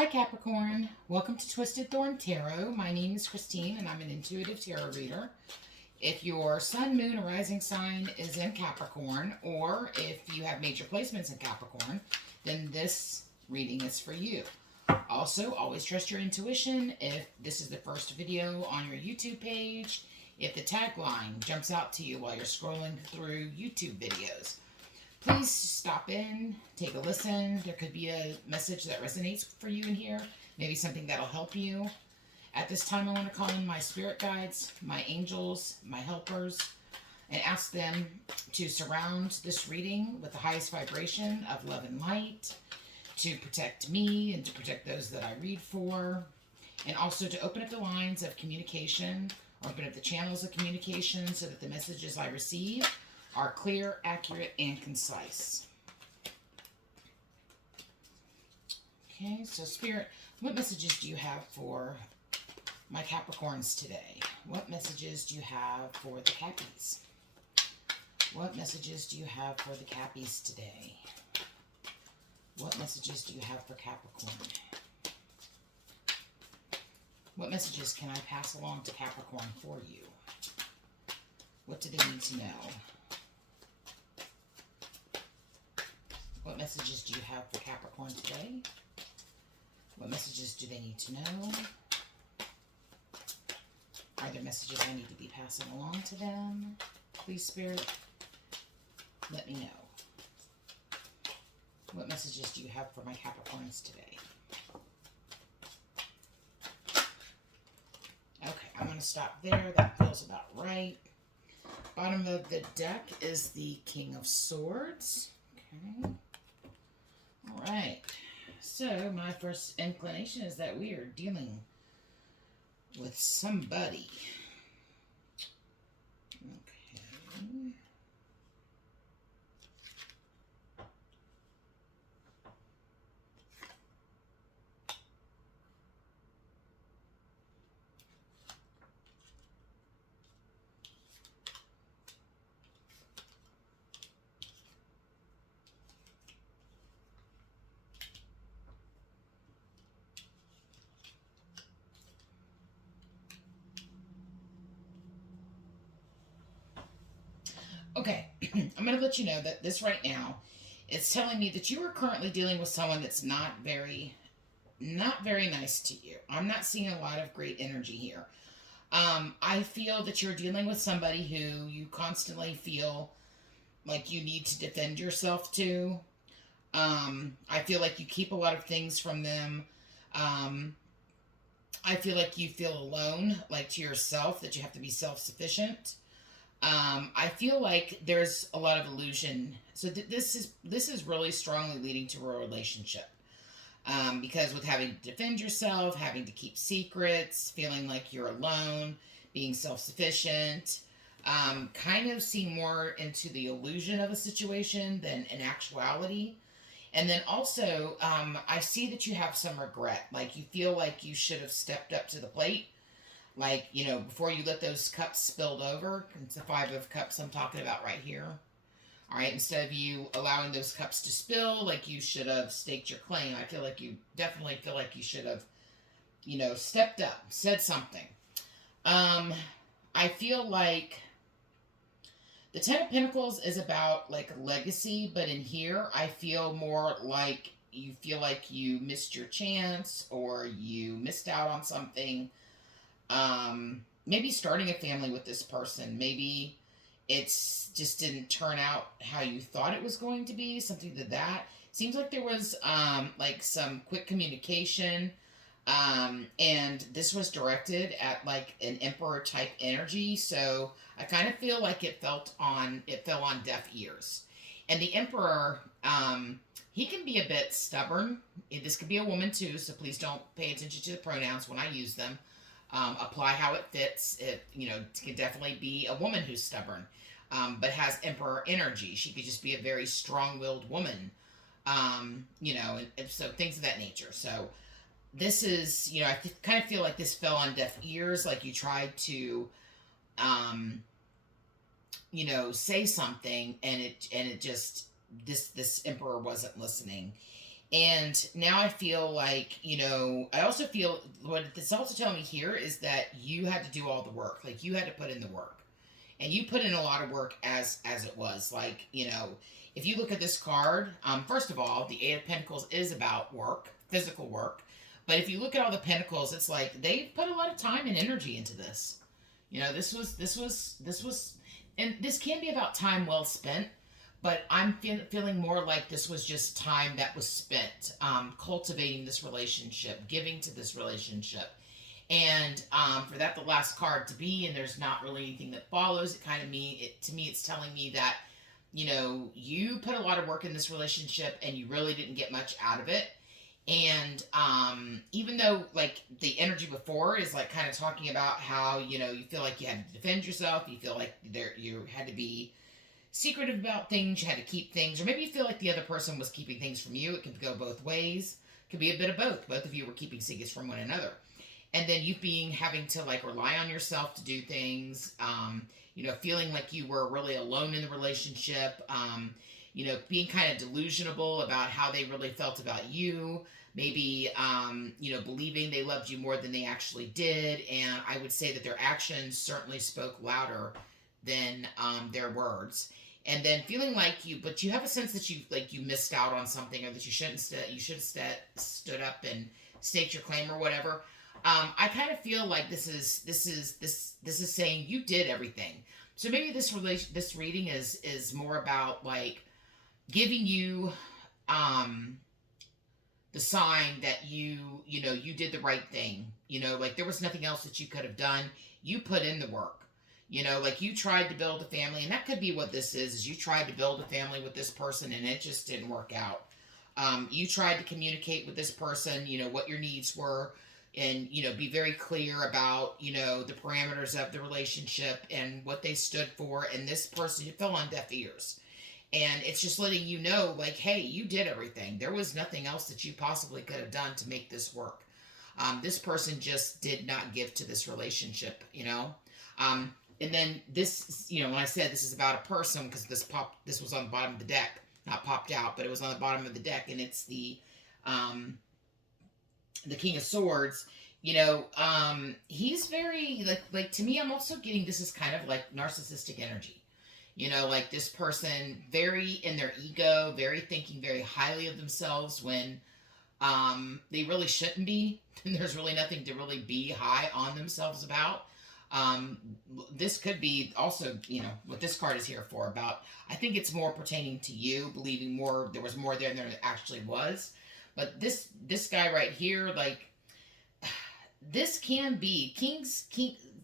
Hi Capricorn, welcome to Twisted Thorn Tarot. My name is Christine and I'm an intuitive tarot reader. If your sun, moon, or rising sign is in Capricorn, or if you have major placements in Capricorn, then this reading is for you. Also, always trust your intuition. If this is the first video on your YouTube page, if the tagline jumps out to you while you're scrolling through YouTube videos, please stop in, take a listen. There could be a message that resonates for you in here, maybe something that'll help you. At this time, I want to call in my spirit guides, my angels, my helpers, and ask them to surround this reading with the highest vibration of love and light, to protect me and to protect those that I read for, and also to open up the lines of communication, or open up the channels of communication so that the messages I receive are clear, accurate, and concise. Okay, so Spirit, what messages do you have for my Capricorns today? What messages do you have for the Cappies? What messages do you have for the Cappies today? What messages do you have for Capricorn? What messages can I pass along to Capricorn for you? What do they need to know? What messages do you have for Capricorn today? What messages do they need to know? Are there messages I need to be passing along to them? Please, Spirit, let me know. What messages do you have for my Capricorns today? Okay, I'm going to stop there. That feels about right. Bottom of the deck is the King of Swords. Okay. All right. So my first inclination is that we are dealing with somebody. Okay. Okay, I'm going to let you know that this right now, it's telling me that you are currently dealing with someone that's not very nice to you. I'm not seeing a lot of great energy here. I feel that you're dealing with somebody who you constantly feel like you need to defend yourself to. I feel like you keep a lot of things from them. I feel like you feel alone, like to yourself, that you have to be self-sufficient. I feel like there's a lot of illusion. So this is really strongly leading to a relationship. Because with having to defend yourself, having to keep secrets, feeling like you're alone, being self-sufficient, kind of seeing more into the illusion of a situation than in actuality. And then also, I see that you have some regret. Like you feel like you should have stepped up to the plate. Like, you know, before you let those cups spilled over. It's the Five of Cups I'm talking about right here. All right, instead of you allowing those cups to spill, like you should have staked your claim. I feel like you definitely feel like you should have, you know, stepped up, said something. I feel like the Ten of Pentacles is about like legacy, but in here I feel more like you feel like you missed your chance or you missed out on something. Maybe starting a family with this person. Maybe it's just didn't turn out how you thought it was going to be. Something to that. Seems like there was like some quick communication. And this was directed at like an emperor type energy. So I kind of feel like it fell on deaf ears. And the emperor, he can be a bit stubborn. This could be a woman too, so please don't pay attention to the pronouns when I use them. Apply how it fits. It, you know, can definitely be a woman who's stubborn, but has emperor energy. She could just be a very strong-willed woman, you know, and so things of that nature. So this is, you know, I kind of feel like this fell on deaf ears. Like you tried to, you know, say something, and it just this emperor wasn't listening. And now I feel like, I also feel what it's also telling me here is that you had to do all the work. Like you had to put in the work. And you put in a lot of work as it was. Like, if you look at this card, first of all, the Eight of Pentacles is about work, physical work. But if you look at all the pentacles, it's like they put a lot of time and energy into this. This was, and this can be about time well spent, but I'm feeling more like this was just time that was spent cultivating this relationship, giving to this relationship. And for that, the last card to be, and there's not really anything that follows. It kind of to me, it's telling me that you put a lot of work in this relationship, and you really didn't get much out of it. And even though like the energy before is like kind of talking about how you feel like you had to defend yourself, you feel like you had to be secretive about things, you had to keep things, or maybe you feel like the other person was keeping things from you. It could go both ways. It could be a bit of both. Both of you were keeping secrets from one another. And then you being having to like rely on yourself to do things, feeling like you were really alone in the relationship, being kind of delusional about how they really felt about you, maybe, believing they loved you more than they actually did. And I would say that their actions certainly spoke louder than their words. And then feeling like but you have a sense that you missed out on something, or that you should have stood up and staked your claim or whatever. I kind of feel like this is saying you did everything. So maybe this reading is more about like giving you the sign that you did the right thing. Like there was nothing else that you could have done. You put in the work. Like you tried to build a family, and that could be what this is you tried to build a family with this person, and it just didn't work out. You tried to communicate with this person, what your needs were, and be very clear about the parameters of the relationship and what they stood for, and this person fell on deaf ears. And it's just letting you know, like, hey, you did everything. There was nothing else that you possibly could have done to make this work. This person just did not give to this relationship. And then this, when I said this is about a person, because this was on the bottom of the deck, not popped out, but it was on the bottom of the deck, and it's the King of Swords. He's very like to me. I'm also getting this is kind of like narcissistic energy. Like this person very in their ego, very thinking very highly of themselves when they really shouldn't be. And there's really nothing to really be high on themselves about. This could be also, what this card is here for about, I think it's more pertaining to you, believing more, there was more there than there actually was. But this guy right here, like, this can be,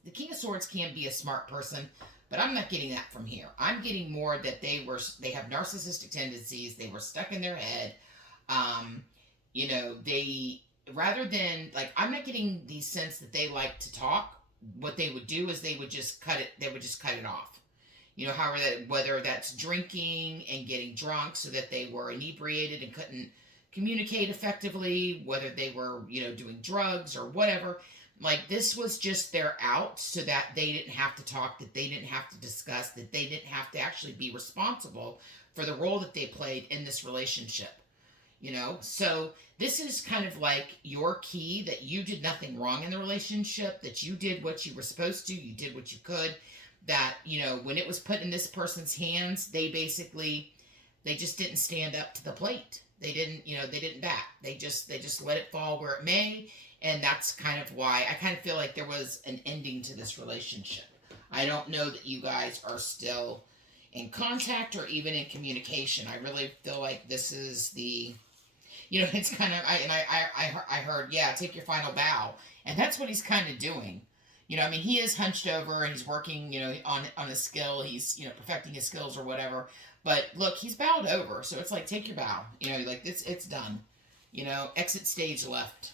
the King of Swords can be a smart person, but I'm not getting that from here. I'm getting more that they have narcissistic tendencies, they were stuck in their head, they, rather than, like, I'm not getting the sense that they like to talk. What they would do is they would just cut it off. However, whether that's drinking and getting drunk so that they were inebriated and couldn't communicate effectively, whether they were, doing drugs or whatever. Like, this was just their out so that they didn't have to talk, that they didn't have to discuss, that they didn't have to actually be responsible for the role that they played in this relationship. So this is kind of like your key, that you did nothing wrong in the relationship, that you did what you were supposed to, you did what you could, that, when it was put in this person's hands, they just didn't stand up to the plate. They didn't bat. They just let it fall where it may. And that's kind of why I kind of feel like there was an ending to this relationship. I don't know that you guys are still in contact or even in communication. I really feel like this is the, it's kind of, I heard, yeah, take your final bow. And that's what he's kind of doing. He is hunched over and he's working, on his skill. He's, perfecting his skills or whatever. But look, he's bowed over. So it's like, take your bow. Like it's done. Exit stage left.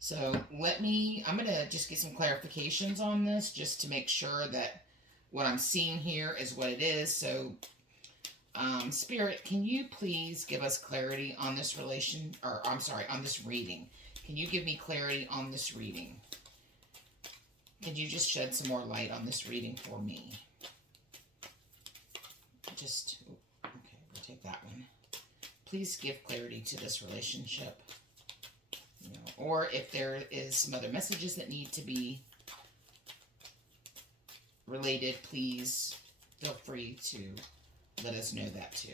So I'm going to just get some clarifications on this just to make sure that what I'm seeing here is what it is. So, Spirit, can you please give us clarity on this on this reading? Can you give me clarity on this reading? Can you just shed some more light on this reading for me? Okay, we'll take that one. please give clarity to this relationship. You know, or if there is some other messages that need to be related, please feel free to let us know that too.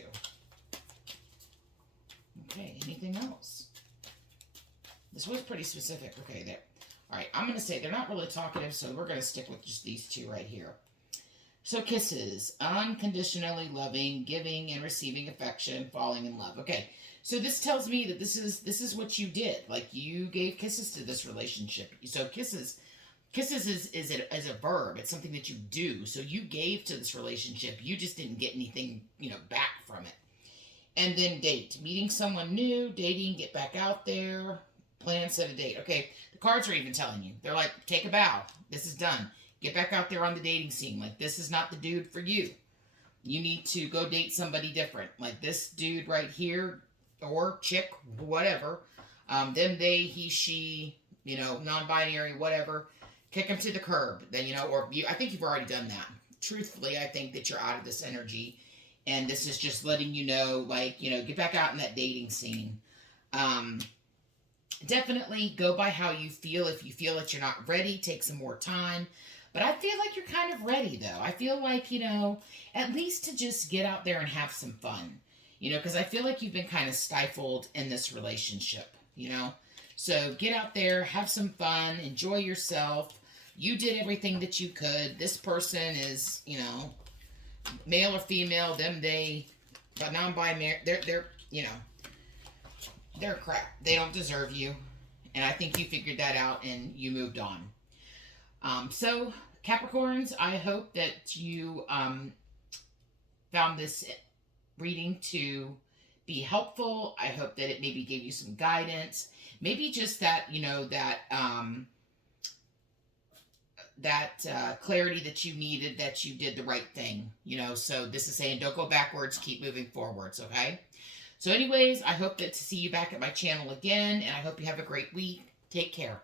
Okay, anything else? This was pretty specific. Okay, there. All right, I'm going to say they're not really talkative, so we're going to stick with just these two right here. So kisses, unconditionally loving, giving and receiving affection, falling in love. Okay, so this tells me that this is what you did. Like, you gave kisses to this relationship. So kisses is a verb. It's something that you do. So you gave to this relationship. You just didn't get anything, back from it. And then date, meeting someone new, dating, get back out there, plan, set a date. Okay, the cards are even telling you. They're like, take a bow. This is done. Get back out there on the dating scene. Like, this is not the dude for you. You need to go date somebody different. Like, this dude right here, or chick, whatever. Them, they, he, she, non-binary, whatever. Kick them to the curb. Then, or you, I think you've already done that. Truthfully, I think that you're out of this energy. And this is just letting you know, like, get back out in that dating scene. Definitely go by how you feel. If you feel that you're not ready, take some more time. But I feel like you're kind of ready, though. I feel like, at least to just get out there and have some fun. Because I feel like you've been kind of stifled in this relationship, So get out there, have some fun, enjoy yourself. You did everything that you could. This person is, male or female, them, they, but non-binary, they're crap. They don't deserve you. And I think you figured that out and you moved on. So, Capricorns, I hope that you found this reading to be helpful. I hope that it maybe gave you some guidance. Maybe just that, that clarity that you needed, that you did the right thing. So this is saying don't go backwards, keep moving forwards, okay? So anyways, I hope to see you back at my channel again, and I hope you have a great week. Take care.